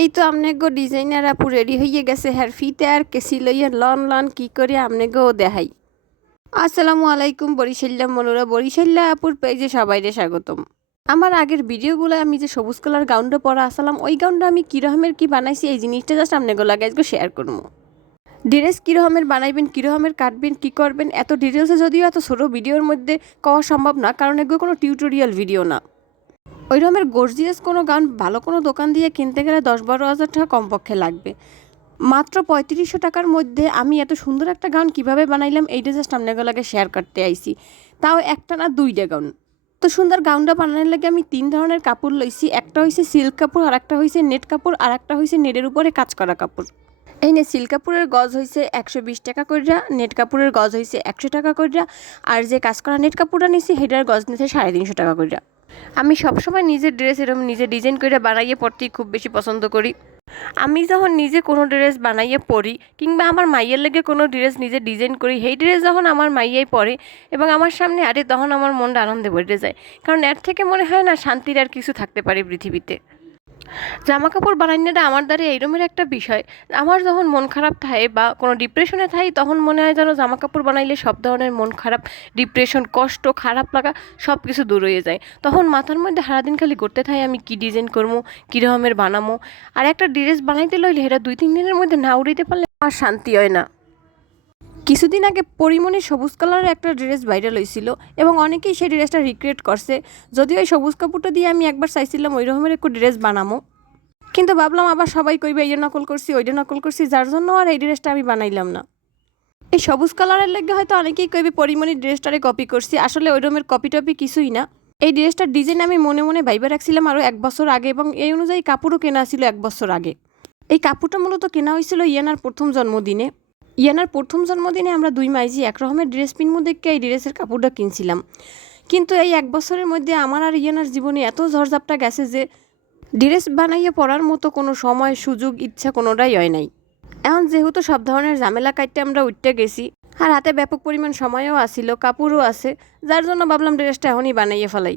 এই তো আমনে গো ডিজাইনার আপু রেডি হইয়ে গেছে হ্যার ফিতে আর কেসি লইয়া লন লন কি করে আমনে গো দেখাই। আসসালামু আলাইকুম বরিশাল্লা মনোরা, বরিশাল্লা আপুর পেজে সবাইরে স্বাগতম। আমার আগের ভিডিওগুলো আমি যে সবুজ কালার গাউনটা পরা আসলাম, ওই গাউনটা আমি রকমের কী বানাইছি, এই জিনিসটা জাস্ট আমনে গো লাগে আজকে শেয়ার করব ড্রেস কী রকমের বানাইবেন, কী রকমের কাটবেন, কী করবেন, এত ডিটেলসে যদিও এত ছোটো ভিডিওর মধ্যে কওয়া সম্ভব না, কারণ এগুলো কোনো টিউটোরিয়াল ভিডিও না। ওই রকমের গর্জিয়াস কোনো গান ভালো কোনো দোকান দিয়ে কিনতে গেলে দশ বারো হাজার টাকা কমপক্ষে লাগবে। মাত্র পঁয়ত্রিশশো টাকার মধ্যে আমি এত সুন্দর একটা গাউন কীভাবে বানাইলাম এইটা জাস্ট আপনাগুলোকে শেয়ার করতে আইছি। তাও একটা না দুইটা গাউন তো সুন্দর গাউনটা বানানোর লাগে আমি তিন ধরনের কাপড় লইছি। একটা হয়েছে সিল্ক কাপড় আর একটা হয়েছে নেট কাপড় আর একটা হয়েছে নেটের উপরে কাজ করা কাপড়। এই নে সিল্ক কাপড়ের গজ হয়েছে একশো বিশ টাকা কইরা নেট কাপড়ের গজ হয়েছে একশো টাকা কইরা, আর যে কাজ করা নেট কাপড়টা নিছি সেটার গজ নিছে সাড়ে তিনশো টাকা কইরা। আমি সবসময় নিজের ড্রেস এরকম নিজে ডিজাইন করে বানাইয়ে পরতেই খুব বেশি পছন্দ করি। আমি যখন নিজে কোনো ড্রেস বানাইয়ে পরি কিংবা আমার মাইয়ের লেগে কোনো ড্রেস নিজে ডিজাইন করি, সেই ড্রেস যখন আমার মাইয়াই পরে এবং আমার সামনে আরে তখন আমার মনটা আনন্দে ভরে যায়। কারণ এর থেকে মনে হয় না শান্তির আর কিছু থাকতে পারে পৃথিবীতে। জামা কাপড় বানানোটা আমার দ্বারা এইরকমের একটা বিষয়। আমার যখন মন খারাপ থাকে বা কোনো ডিপ্রেশনে থাকি তখন মনে হয় যেন জামা কাপড় বানাইলে সব ধরনের মন খারাপ ডিপ্রেশন কষ্ট, খারাপ লাগা সব কিছু দূর হয়ে যায়। তখন মাথার মধ্যে সারাদিন খালি করতে থাকি আমি কী ডিজাইন করব কী রকমের বানামো। আর একটা ড্রেস বানাইতে লইলে এটা দুই, তিন দিনের মধ্যে না উড়াইতে পারলে আমার শান্তি হয় না। কিছুদিন আগে পরিমণি সবুজ কালারের একটা ড্রেস ভাইরাল হয়েছিল এবং অনেকেই সেই ড্রেসটা রিক্রিয়েট করছে। যদিও এই সবুজ কাপড়টা দিয়ে আমি একবার চাইছিলাম ওই রকমের একটু ড্রেস বানামো। কিন্তু ভাবলাম আবার সবাই কইবে এইটা নকল করছি ওইটা নকল করছি, যার জন্য আর এই ড্রেসটা আমি বানাইলাম না। এই সবুজ কালারের লেগে হয়তো অনেকেই কইবে, পরিমণি ড্রেসটারে কপি করছি। আসলে ওই রকমের কপি টপি কিছুই না। এই ড্রেসটার ডিজাইন আমি মনে মনে ভাইবা রাখছিলাম আরও এক বছর আগে এবং এই অনুযায়ী কাপড়ও কেনা ছিল এক বছর আগে। এই কাপড়টা মূলত কেনা হয়েছিল ইয়ানার প্রথম জন্মদিনে। ইয়ানার প্রথম জন্মদিনে আমরা দুই মাইজি এক রকমের ড্রেস পিনমু দেখে এই ড্রেসের কাপড়টা কিনছিলাম। কিন্তু এই এক বছরের মধ্যে আমার আর ইয়ানার জীবনে এত ঝড়ঝাপটা গেছে যে ড্রেস বানাইয়ে পড়ার মতো কোনো সময়, সুযোগ, ইচ্ছা কোনোটাই হয় নাই। এখন যেহেতু সব ধরনের ঝামেলা কাটতে আমরা উঠতে গেছি, আর হাতে ব্যাপক পরিমাণ সময়ও আসিল, কাপড়ও আছে, যার জন্য ভাবলাম ড্রেসটা এখনই বানাইয়ে ফেলাই।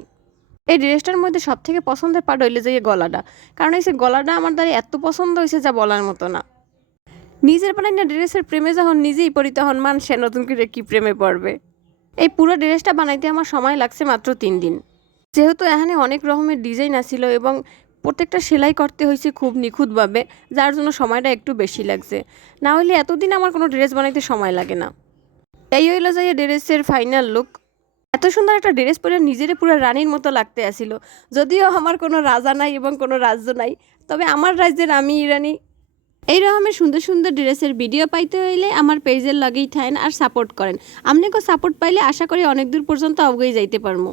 এই ড্রেসটার মধ্যে সব থেকে পছন্দের পার্ট হইলে যে গলাটা, কারণ এই গলাটা আমার দ্বারা এত পছন্দ হয়েছে যা বলার মতো না। নিজের বানাই না ড্রেসের প্রেমে যখন নিজেই পড়ি তখন মান সে নতুন করে কি প্রেমে পড়বে? এই পুরো ড্রেসটা বানাইতে আমার সময় লাগছে মাত্র তিন দিন। যেহেতু এখানে অনেক রকমের ডিজাইন আসিল এবং প্রত্যেকটা সেলাই করতে হয়েছে খুব নিখুঁতভাবে, যার জন্য সময়টা একটু বেশি লাগছে। না হলে এতদিন আমার কোনো ড্রেস বানাইতে সময় লাগে না। এই হইল যে ড্রেসের ফাইনাল লুক এত সুন্দর একটা ড্রেস পরে নিজেরে পুরো রানীর মতো লাগতে আসিল যদিও আমার কোনো রাজা নাই এবং কোনো রাজ্য নাই, তবে আমার রাজ্যের আমি, ইরানি এই রকমের সুন্দর সুন্দর ড্রেসের ভিডিও পাইতে হইলে আমার পেজের লগেই থাকেন আর সাপোর্ট করেন। আপনাকে সাপোর্ট পাইলে আশা করি অনেক দূর পর্যন্ত অবগেই যাইতে পারব।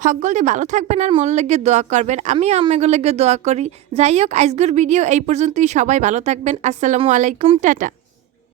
হকগলদি ভালো থাকবেন আর মন লেগে দোয়া করবেন। আমিও আম্মেগুলো লেগে দোয়া করি। যাই হোক, আজকের ভিডিও এই পর্যন্তই। সবাই ভালো থাকবেন। আসসালামু আলাইকুম। টাটা।